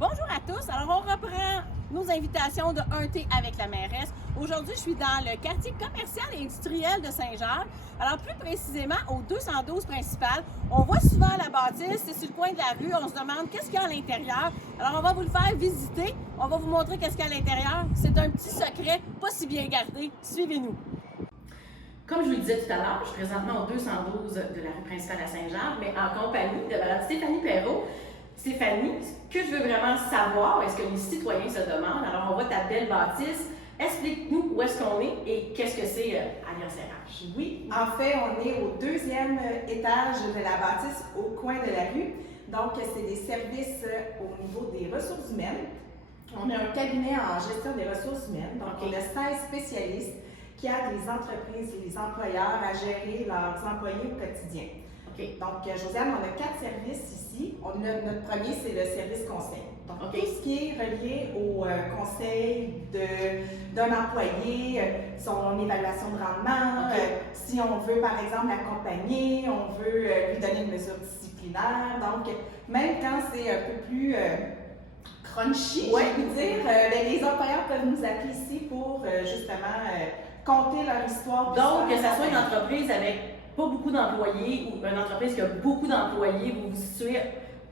Bonjour à tous. Alors, on reprend nos invitations de un thé avec la mairesse. Aujourd'hui, je suis dans le quartier commercial et industriel de Saint-Jacques. Alors, plus précisément, au 212 principal. On voit souvent la bâtisse, c'est sur le coin de la rue. On se demande qu'est-ce qu'il y a à l'intérieur. Alors, on va vous le faire visiter. On va vous montrer qu'est-ce qu'il y a à l'intérieur. C'est un petit secret, pas si bien gardé. Suivez-nous. Comme je vous le disais tout à l'heure, je suis présentement au 212 de la rue principale à Saint-Jean, mais en compagnie de Mme Stéphanie Perrault. Stéphanie, ce que je veux vraiment savoir, est-ce que les citoyens se demandent, alors on voit ta belle bâtisse, explique-nous où est-ce qu'on est et qu'est-ce que c'est Alliance RH. Oui, en fait, on est au deuxième étage de la bâtisse au coin de la rue. Donc, c'est des services au niveau des ressources humaines. On a un cabinet en gestion des ressources humaines, donc on a 16 spécialistes qui aident les entreprises et les employeurs à gérer leurs employés au quotidien. Donc, Josiane, on a 4 services ici. Notre premier, c'est le service conseil. Donc, tout ce qui est relié au conseil d'un employé, son évaluation de rendement, si on veut, par exemple, l'accompagner, on veut lui donner une mesure disciplinaire. Donc, même quand c'est un peu plus crunchy, je peux dire, les employeurs peuvent nous appeler ici pour justement conter leur histoire. Donc, que ce soit une entreprise avec pas beaucoup d'employés ou une entreprise qui a beaucoup d'employés, vous vous situez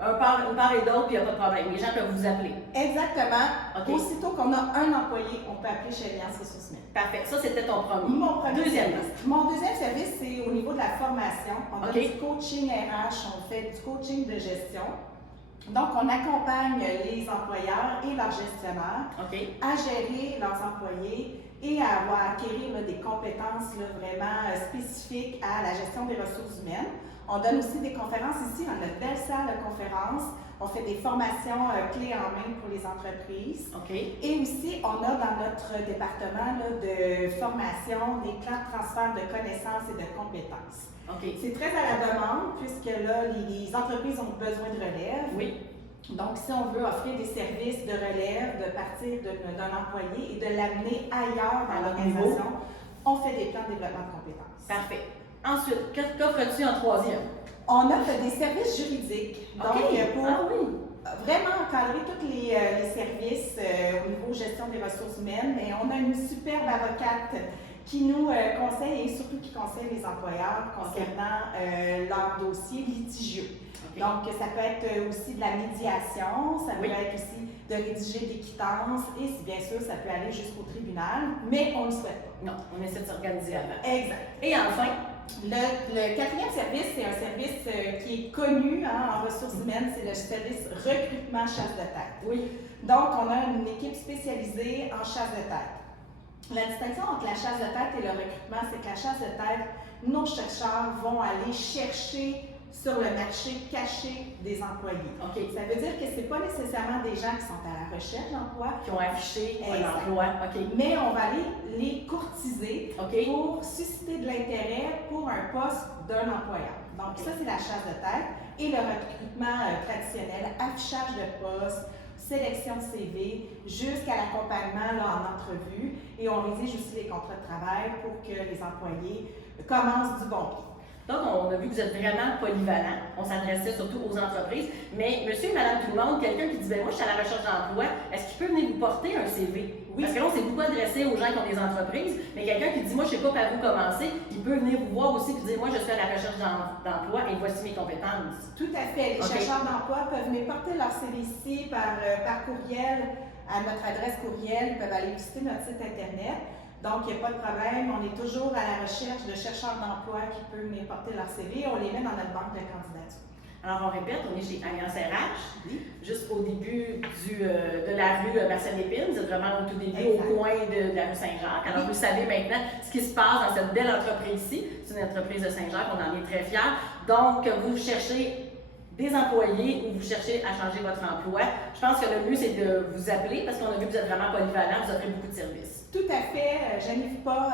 une part et d'autre, puis il n'y a pas de problème. Les gens peuvent vous appeler. Exactement. Aussitôt qu'on a un employé, on peut appeler chez Alliance Ressources Humaines. Parfait. Ça, c'était ton premier. Mon premier Deuxième. service. Mon deuxième service, c'est au niveau de la formation. On a du coaching RH, on fait du coaching de gestion. Donc, on accompagne les employeurs et leurs gestionnaires à gérer leurs employés et à acquérir des compétences vraiment spécifiques à la gestion des ressources humaines. On donne aussi des conférences ici dans notre belle salle de conférences. On fait des formations clés en main pour les entreprises. Et aussi, on a dans notre département de formation des plans de transfert de connaissances et de compétences. C'est très à la demande puisque là, les entreprises ont besoin de relève. Donc, si on veut offrir des services de relève, de partir d'un employé et de l'amener ailleurs dans l'organisation, on fait des plans de développement de compétences. Parfait. Ensuite, qu'offres-tu en troisième? On offre des services juridiques. Donc, pour vraiment encadrer tous les services au niveau gestion des ressources humaines, mais on a une superbe avocate qui nous conseille et surtout qui conseille les employeurs concernant leurs dossiers litigieux. Donc, ça peut être aussi de la médiation, ça peut être aussi de rédiger des quittances et bien sûr, ça peut aller jusqu'au tribunal, mais on ne le souhaite pas. Non, on essaie de s'organiser avant. Exact. Et enfin, le quatrième service, c'est un service qui est connu en ressources humaines, c'est le service recrutement chasse de tête. Donc, on a une équipe spécialisée en chasse de tête. La distinction entre la chasse de tête et le recrutement, c'est que la chasse de tête, nos chercheurs vont aller chercher sur le marché caché des employés. Ça veut dire que ce n'est pas nécessairement des gens qui sont à la recherche d'emploi, qui ont affiché l'emploi. Mais on va aller les courtiser pour susciter de l'intérêt pour un poste d'un employeur. Donc ça, c'est la chasse de tête. Et le recrutement traditionnel, affichage de poste, sélection de CV, jusqu'à l'accompagnement en entrevue. Et on rédige aussi les contrats de travail pour que les employés commencent du bon pied. Donc, on a vu que vous êtes vraiment polyvalent. On s'adressait surtout aux entreprises. Mais monsieur et madame tout le monde, quelqu'un qui dit moi, je suis à la recherche d'emploi, est-ce qu'il peut venir vous porter un CV? Parce que là, on s'est beaucoup adressé aux gens qui ont des entreprises, mais quelqu'un qui dit moi, je ne sais pas par où commencer, il peut venir vous voir aussi et dire moi, je suis à la recherche d'emploi et voici mes compétences. Tout à fait. Les chercheurs d'emploi peuvent venir porter leur CV ici par courriel à notre adresse courriel. Ils peuvent aller visiter notre site Internet. Donc, il n'y a pas de problème. On est toujours à la recherche de chercheurs d'emploi qui peuvent venir porter leur CV. On les met dans notre banque de candidature. Alors, on répète, on est chez Alliance RH, juste au début de la rue Marcel Lépine. Vous êtes vraiment au tout début, au coin de la rue Saint-Jacques. Alors, vous savez maintenant ce qui se passe dans cette belle entreprise-ci. C'est une entreprise de Saint-Jacques, on en est très fiers. Donc, vous cherchez des employés ou vous cherchez à changer votre emploi. Je pense que le mieux, c'est de vous appeler parce qu'on a vu que vous êtes vraiment polyvalent, vous offrez beaucoup de services. Tout à fait. Gênez-vous pas.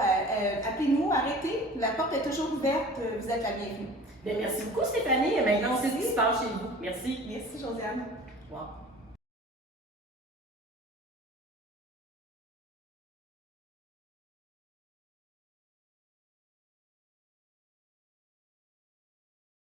Appelez-nous, arrêtez. La porte est toujours ouverte. Vous êtes la bienvenue. Bien, merci beaucoup, Stéphanie. Maintenant, on sait ce qui se passe chez vous. Merci. Merci, Josiane. Wow.